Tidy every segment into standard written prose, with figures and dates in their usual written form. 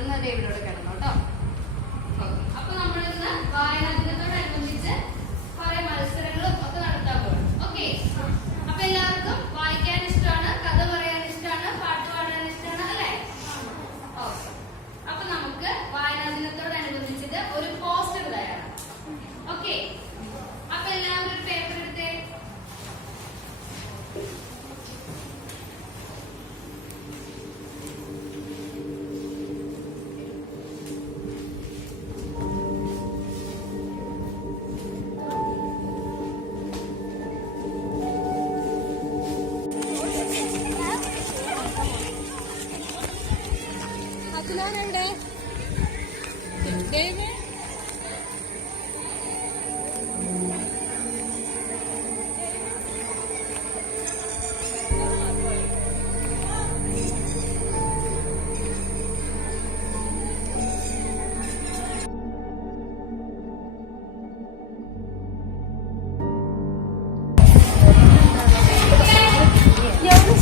അന്ന് ഡേവിഡോട് കിടന്നു കേട്ടോ. അപ്പൊ നമ്മളിന്ന് വായനാ ദിനത്തോടനുബന്ധിച്ച് കുറെ മത്സരങ്ങളും ഒക്കെ നടത്താൻ പോകും. ഓക്കെ, അപ്പൊ എല്ലാവർക്കും വായിക്കാൻ ഇഷ്ടമാണ്, കഥ പറയാൻ ഇഷ്ടമാണ്, പാട്ട് പാടാൻ ഇഷ്ടമാണ് അല്ലേ? ഓക്കെ, അപ്പൊ നമുക്ക് വായനാ ദിനത്തോടനുബന്ധിച്ചിട്ട് ഒരു പോസ്റ്റർ തയ്യാറാണ്. ഓക്കെ, അപ്പൊ എല്ലാവരും ഒരു പേപ്പർ എടുത്തേ.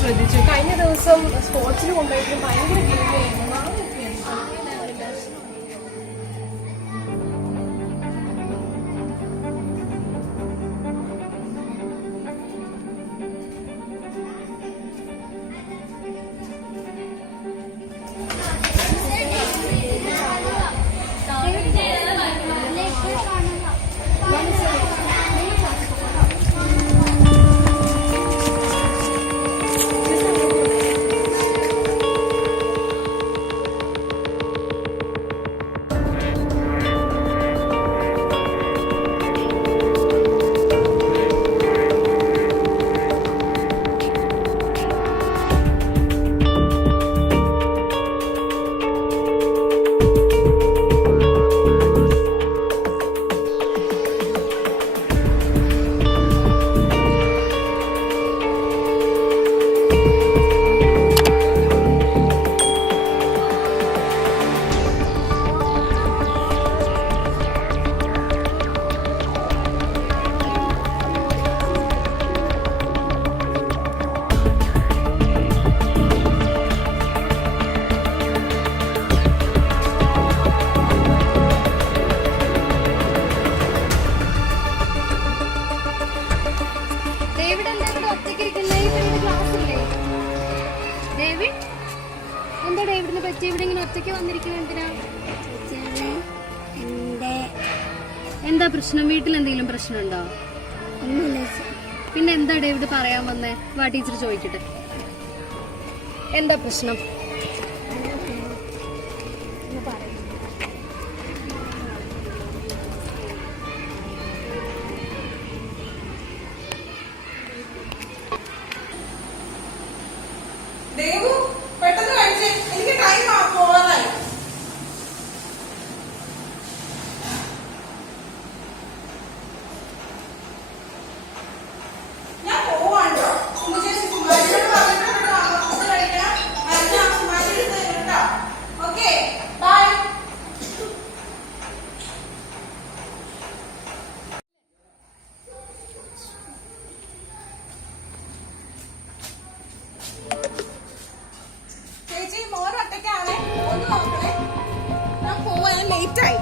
ശ്രദ്ധിച്ചു. കഴിഞ്ഞ ദിവസം സ്പോർട്സിന് കൊണ്ടുപോയിട്ട് ഭയങ്കര ഗെയിമായിരുന്നു. എന്താ ഡേവിഡിനെ പറ്റി ഇവിടെ ഇങ്ങനെ ഒറ്റയ്ക്ക് വന്നിരിക്കുന്നത് എന്തിനാ? എന്താ പ്രശ്നം? വീട്ടിൽ എന്തെങ്കിലും പ്രശ്നമുണ്ടോ? പിന്നെ എന്താ ഡേവിഡ് പറയാൻ വന്നേ? വാ ടീച്ചർ ചോദിക്കട്ടെ, എന്താ പ്രശ്നം? ദേവു പെട്ടെന്ന് കഴിച്ചേ, എനിക്ക് ടൈം പോവാനായി. ഞാൻ പോവാണ്ടോ? കുമാരിയോട് പറഞ്ഞിട്ടുണ്ടോ ഫുഡ് കഴിക്കണം? മരുന്ന് കുമാരി എടുത്ത് തരുന്നുണ്ടോ? Okay, by. ചേച്ചി മോൻ ഒറ്റയ്ക്കാണേ, ഒന്ന് നോക്കണേ. ഞാൻ പോവാ, ഞാൻ ലേറ്റായി.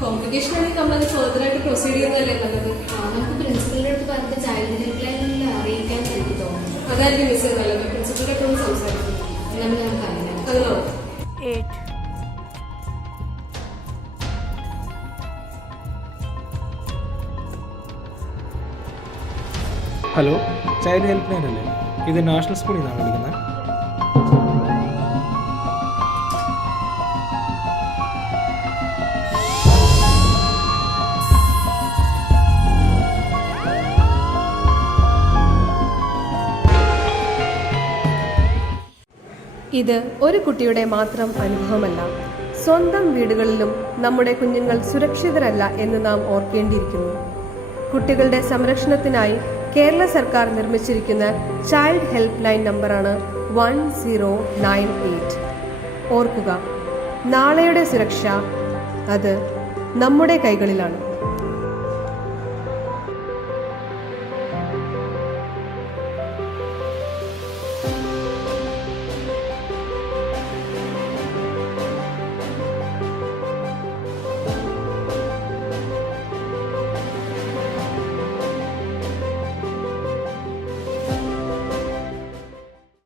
കോംപ്ലിക്കേഷൻ ആണെങ്കിൽ നമ്മളത് ഫർദറായിട്ട് പ്രൊസീഡ് ചെയ്യുന്നതല്ലേ നല്ലത്. നമുക്ക് പ്രിൻസിപ്പലിന്റെ അടുത്ത് പറഞ്ഞിട്ട് ചൈൽഡ് ഹെൽപ്പ് ലൈനിൽ അറിയിക്കാൻ എനിക്ക് തോന്നുന്നു. അതായിരിക്കും മിസ് നല്ലത്. പ്രിൻസിപ്പലിന്റെ അടുത്ത് സംസാരിക്കും. നമുക്ക് അറിയാം. Hello. Hello, child help line അല്ലേ? ഇത് നാഷണൽ സ്കൂളിൽ നിന്നാണ് വിളിക്കുന്നത്. ഇത് ഒരു കുട്ടിയുടെ മാത്രം അനുഭവമല്ല. സ്വന്തം വീടുകളിലും നമ്മുടെ കുഞ്ഞുങ്ങൾ സുരക്ഷിതരല്ല എന്ന് നാം ഓർക്കേണ്ടിയിരിക്കുന്നു. കുട്ടികളുടെ സംരക്ഷണത്തിനായി കേരള സർക്കാർ നിർമ്മിച്ചിരിക്കുന്ന ചൈൽഡ് ഹെൽപ്പ് ലൈൻ നമ്പറാണ് 1098. ഓർക്കുക, നാളെയുടെ സുരക്ഷ അത് നമ്മുടെ കൈകളിലാണ്.